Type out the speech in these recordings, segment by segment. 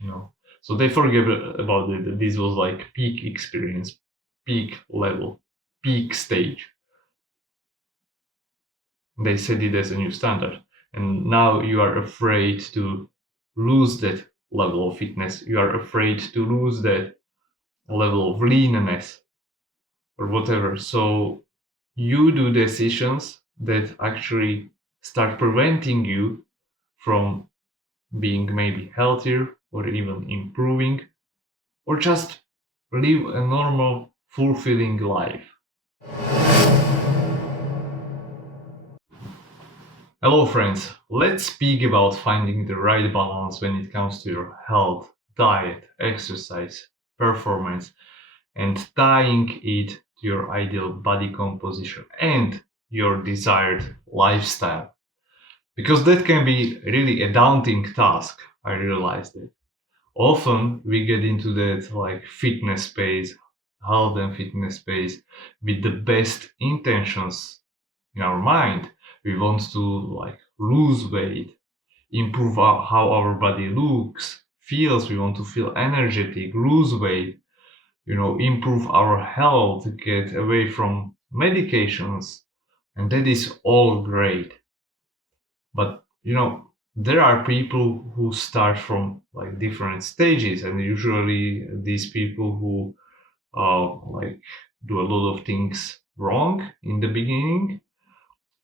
you know. So they forget about it. That this was like peak experience, peak level, peak stage. They set it as a new standard, and now you are afraid to lose that level of fitness. You are afraid to lose that level of leanness or whatever. So you do decisions that actually start preventing you from being maybe healthier or even improving or just live a normal, fulfilling life. Hello, friends. Let's speak about finding the right balance when it comes to your health, diet, exercise, performance, and tying it to your ideal body composition and your desired lifestyle. Because that can be really a daunting task, I realized it. Often we get into that like fitness space, health and fitness space with the best intentions in our mind. We want to like lose weight, improve how our body looks, feels. We want to feel energetic, lose weight, improve our health, get away from medications, and that is all great. But there are people who start from like different stages, and usually these people who like do a lot of things wrong in the beginning,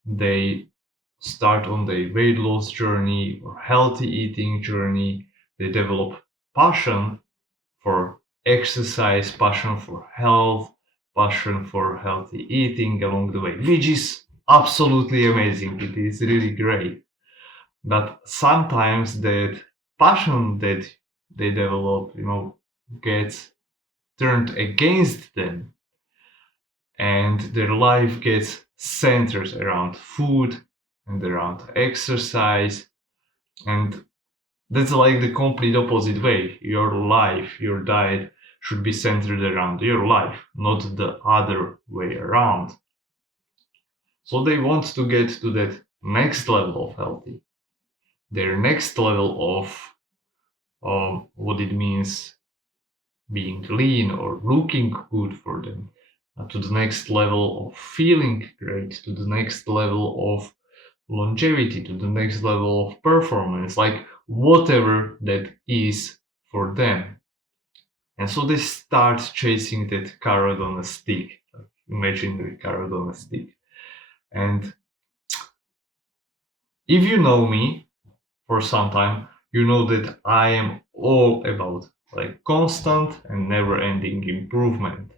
they start on the weight loss journey or healthy eating journey. They develop passion for exercise, passion for health, passion for healthy eating along the way, which is absolutely amazing. It is really great. But sometimes that passion that they develop, gets turned against them, and their life gets centered around food and around exercise. And that's like the complete opposite way. Your life, your diet should be centered around your life, not the other way around. So they want to get to that next level of healthy, their next level of what it means being lean or looking good for them, to the next level of feeling great, to the next level of longevity, to the next level of performance, like whatever that is for them. And so they start chasing that carrot on a stick, like imaginary carrot on a stick. And if you know me for some time, you know that I am all about like constant and never ending improvement.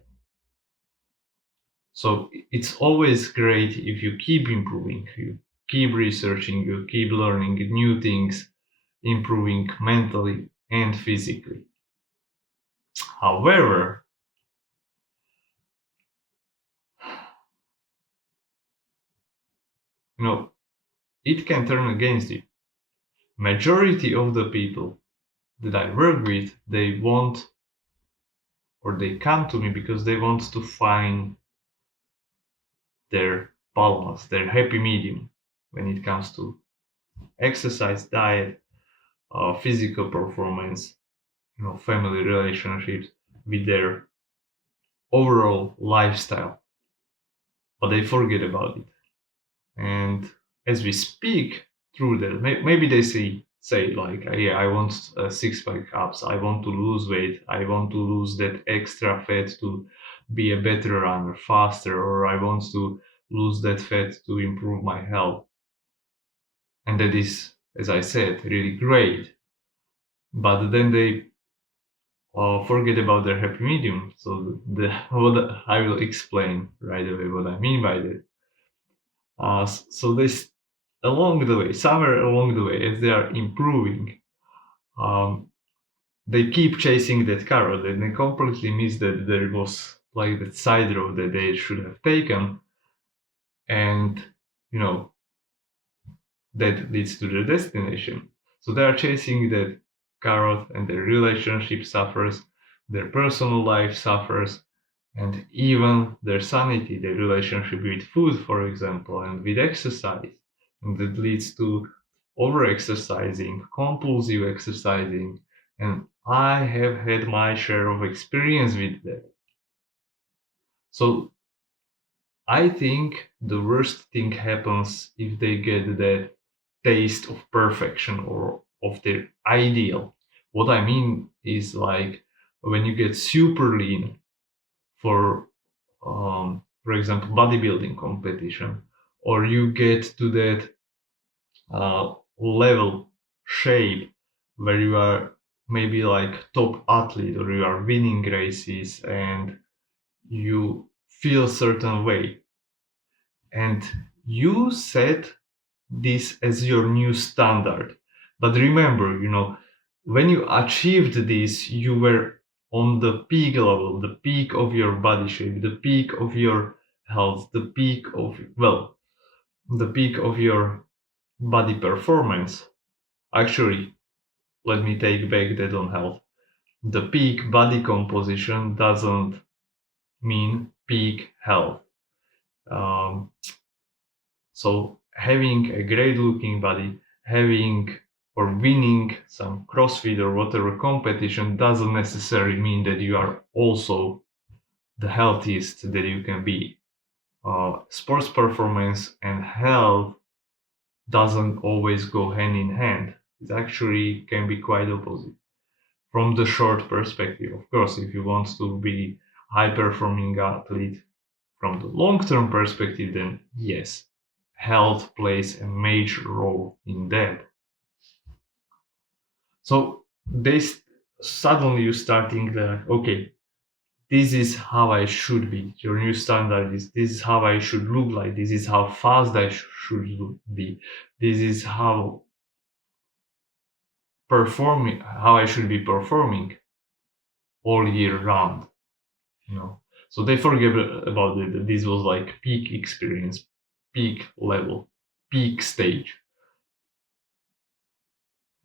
So it's always great if you keep improving, you keep researching, you keep learning new things, improving mentally and physically. However, you know, it can turn against you. Majority of the people that I work with, they want or they come to me because they want to find their balance, their happy medium when it comes to exercise, diet, physical performance, family relationships, with their overall lifestyle, but they forget about it. And as we speak through that, maybe they say like, yeah, I want a six pack abs, I want to lose weight, I want to lose that extra fat to be a better runner, faster, or I want to lose that fat to improve my health. And that is, as I said, really great. But then they forget about their happy medium. So what I will explain right away what I mean by that. So this along the way, somewhere along the way, as they are improving, um, they keep chasing that carrot and they completely miss that there was like that side road that they should have taken, and you know that leads to their destination. So they are chasing that carrot, and their relationship suffers, their personal life suffers, and even their sanity, their relationship with food, for example, and with exercise. And that leads to over exercising, compulsive exercising, And I have had my share of experience with that. So I think the worst thing happens if they get that taste of perfection or of their ideal. What I mean is like when you get super lean for example, bodybuilding competition, or you get to that level shape where you are maybe like top athlete or you are winning races and you feel certain way and you set this as your new standard. But remember, when you achieved this, you were on the peak level, the peak of your body shape, the peak of your health, the peak of, well, the peak of your body performance. Actually, let me take back that on health. The peak body composition doesn't mean peak health. Um, So having a great looking body, having or winning some CrossFit or whatever competition doesn't necessarily mean that you are also the healthiest that you can be. Sports performance and health doesn't always go hand in hand. It actually can be quite opposite. From the short perspective, of course, if you want to be high performing athlete from the long term perspective, then yes, health plays a major role in that. So suddenly you starting the okay, this is how I should be. Your new standard is this is how I should look like. This is how fast I should be. This is how I should be performing all year round. You know, so they forget about it. That this was like peak experience, peak level, peak stage.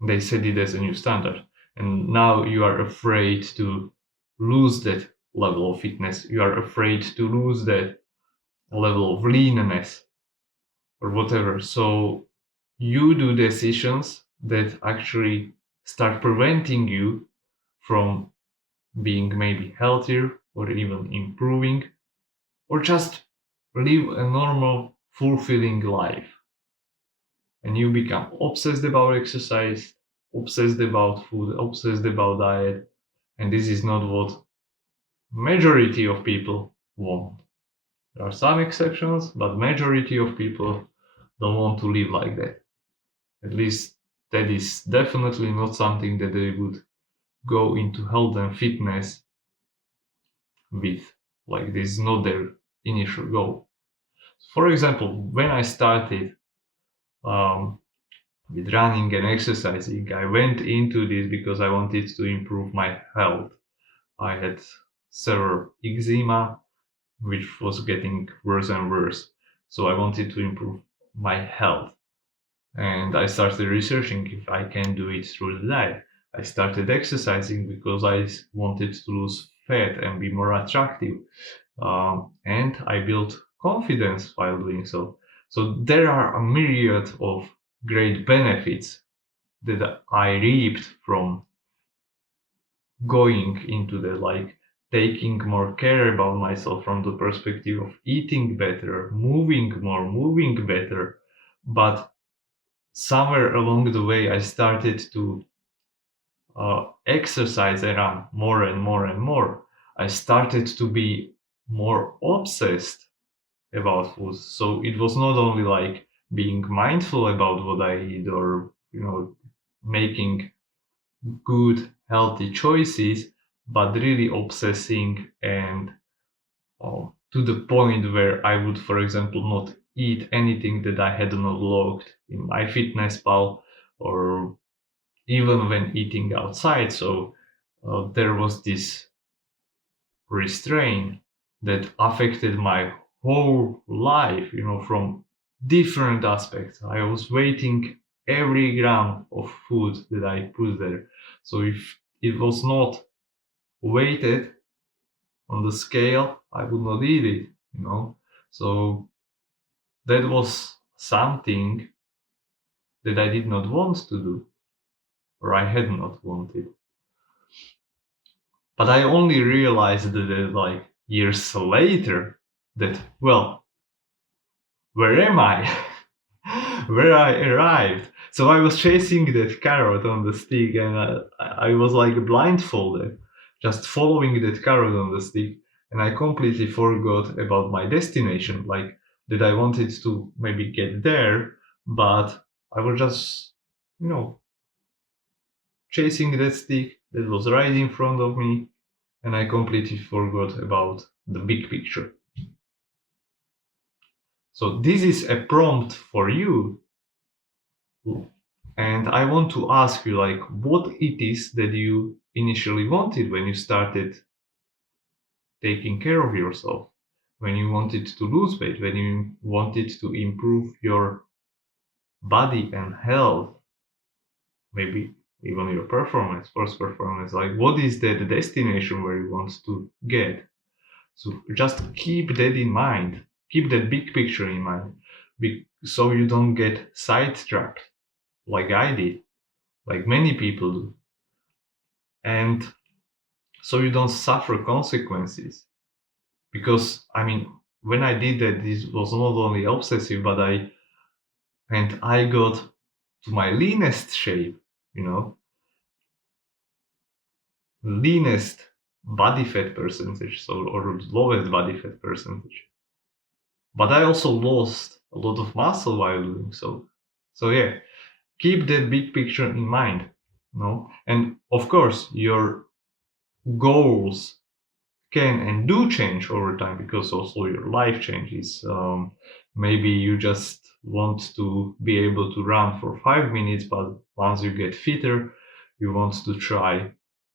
They set it as a new standard, and now you are afraid to lose that level of fitness. You are afraid to lose that level of leanness or whatever. So you do decisions that actually start preventing you from being maybe healthier or even improving or just live a normal fulfilling life. And you become obsessed about exercise, obsessed about food, obsessed about diet, and this is not what majority of people want. There are some exceptions, but majority of people don't want to live like that. At least that is definitely not something that they would go into health and fitness with. Like this is not their initial goal. For example, when I started um, with running and exercising, I went into this because I wanted to improve my health. I had severe eczema, which was getting worse and worse. So I wanted to improve my health. And I started researching if I can do it through the diet. I started exercising because I wanted to lose fat and be more attractive. And I built confidence while doing so. So there are a myriad of great benefits that I reaped from going into the like taking more care about myself from the perspective of eating better, moving better. But somewhere along the way, I started to exercise around more and more and more. I started to be more obsessed about food. So it was not only like being mindful about what I eat or, making good, healthy choices, but really obsessing and to the point where I would, for example, not eat anything that I had not logged in my fitness pal or even when eating outside. So there was this restraint that affected my whole life, from different aspects. I was weighting every gram of food that I put there. So if it was not weighted on the scale, I would not eat it. So that was something that I did not want to do, or I had not wanted. But I only realized that like years later that, well, where am I? Where I arrived. So I was chasing that carrot on the stick, and I was like blindfolded, just following that carrot on the stick, and I completely forgot about my destination. Like that I wanted to maybe get there, but I was just, you know, chasing that stick that was right in front of me, and I completely forgot about the big picture. So this is a prompt for you. And I want to ask you, like, what it is that you initially wanted when you started taking care of yourself, when you wanted to lose weight, when you wanted to improve your body and health, maybe even your performance, sports performance. Like, what is that destination where you want to get? So just keep that in mind. Keep that big picture in mind, so you don't get sidetracked like I did, like many people do. And so you don't suffer consequences. Because I mean, when I did that, this was not only obsessive, but I got to my leanest shape, you know, leanest body fat percentage, so or lowest body fat percentage. But I also lost a lot of muscle while doing so. So yeah, keep that big picture in mind, no? And of course, your goals can and do change over time because also your life changes. Maybe you just want to be able to run for 5 minutes, but once you get fitter, you want to try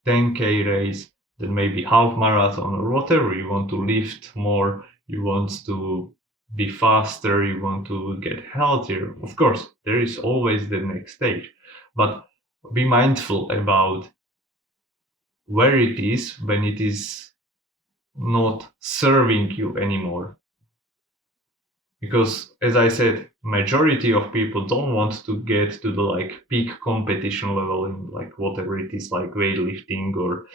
10K race, then maybe half marathon or whatever. You want to lift more, you want to be faster, you want to get healthier. Of course, there is always the next stage, but be mindful about where it is when it is not serving you anymore, because as I said, majority of people don't want to get to the like peak competition level in like whatever it is, like weightlifting or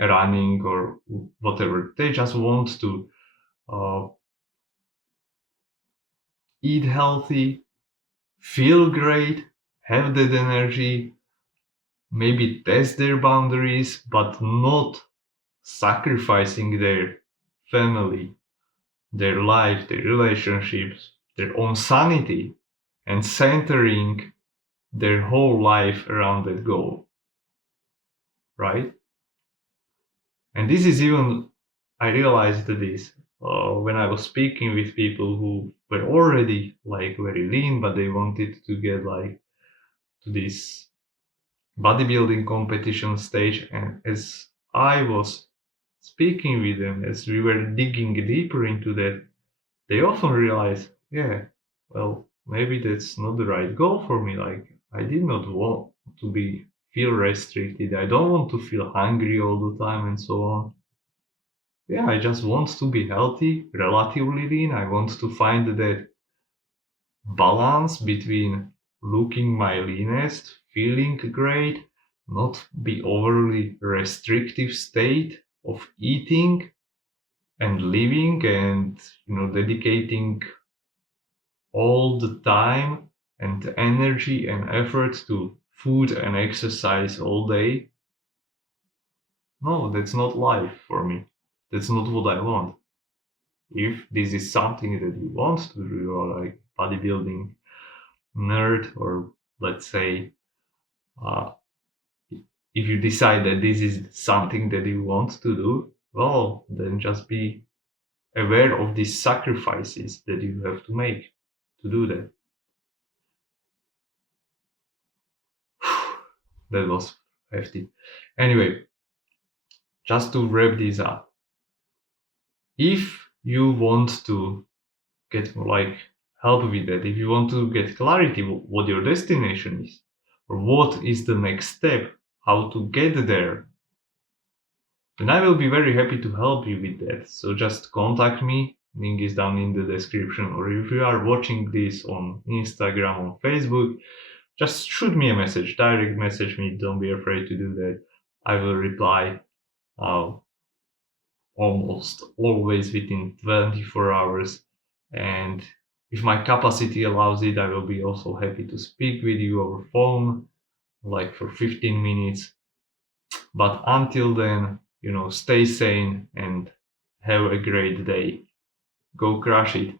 running or whatever. They just want to uh, eat healthy, feel great, have that energy, maybe test their boundaries, but not sacrificing their family, their life, their relationships, their own sanity, and centering their whole life around that goal, right? And this is even, I realized this when I was speaking with people who were already like very lean, but they wanted to get like to this bodybuilding competition stage. And as I was speaking with them, as we were digging deeper into that, they often realize, yeah, well, maybe that's not the right goal for me. Like, I did not want to be feel restricted. I don't want to feel hungry all the time and so on. Yeah, I just want to be healthy, relatively lean. I want to find that balance between looking my leanest, feeling great, not be overly restrictive state of eating and living and dedicating all the time and energy and effort to food and exercise all day. No, that's not life for me. That's not what I want. If this is something that you want to do, you're like bodybuilding nerd, or let's say, uh, if you decide that this is something that you want to do, well, then just be aware of these sacrifices that you have to make to do that. That was hefty. Anyway, just to wrap this up, if you want to get like help with that, if you want to get clarity what your destination is, or what is the next step, how to get there, then I will be very happy to help you with that. So just contact me. Link is down in the description. Or if you are watching this on Instagram or Facebook, just shoot me a message, direct message me. Don't be afraid to do that. I will reply uh, almost always within 24 hours. And if my capacity allows it, I will be also happy to speak with you over phone, like for 15 minutes. But until then, stay sane and have a great day. Go crush it.